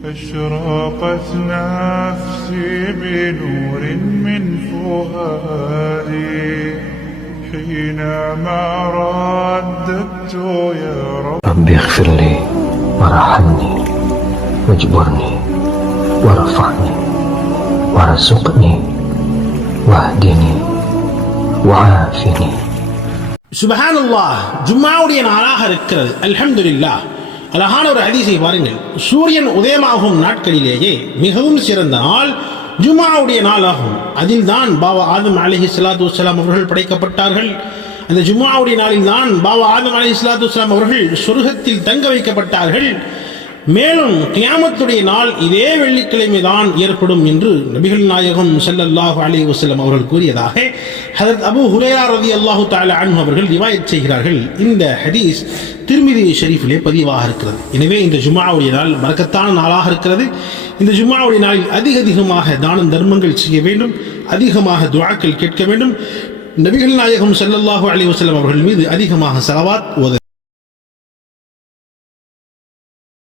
أشرقت نفسي بنور من فؤادي حينما رددت يا رب اغفر لي وارحمني واجبرني وارفعني وارزقني واهدني وعافني. சுபஹானல்லாஹ், ஜும்மாவுடைய நாளாக இருக்கிறது. அல்ஹம்துலில்லாஹ். அழகான ஒரு ஹதீஸை பாருங்கள். சூரியன் உதயமாகும் நாட்களிலேயே மிகவும் சிறந்த நாள் ஜும்மாவுடைய நாள் ஆகும். அதில் தான் பாபா ஆதம் அலைஹிஸ்ஸலாத்து வஸ்ஸலாம் அவர்கள் படைக்கப்பட்டார்கள். அந்த ஜும்மாவுடைய நாளில் தான் பாபா ஆதம் அலைஹிஸ்ஸலாத்து வஸ்ஸலாம் அவர்கள் சொர்க்கத்தில் தங்க வைக்கப்பட்டார்கள். மேலும் கியாமத்துடைய நாள் இதே வெள்ளிக்கிழமை தான் ஏற்படும் என்று நபிகள் நாயகம் ஸல்லல்லாஹு அலைஹி வஸல்லம் அவர்கள் கூறியதாக ஹஜ்ரத் அபூ ஹுரைரா ரலியல்லாஹு தஆலா அன்ஹு அவர்கள் ரிவாயத் செய்கிறார்கள். இந்த ஹதீஸ் திர்மிதி ஷரீஃபிலே பதிவாக இருக்கிறது. எனவே இந்த ஜும்ஆவுடைய நாள் பரக்கத்தான நாளாக இருக்கிறது. இந்த ஜும்ஆவுடைய நாளில் அதிகமாக தான தர்மங்கள் செய்ய வேண்டும், அதிகமாக துஆக்கள் கேட்க வேண்டும், நபிகள் நாயகம் ஸல்லல்லாஹு அலைஹி வஸல்லம் அவர்கள் மீது அதிகமாக ஸலவாத் ஓத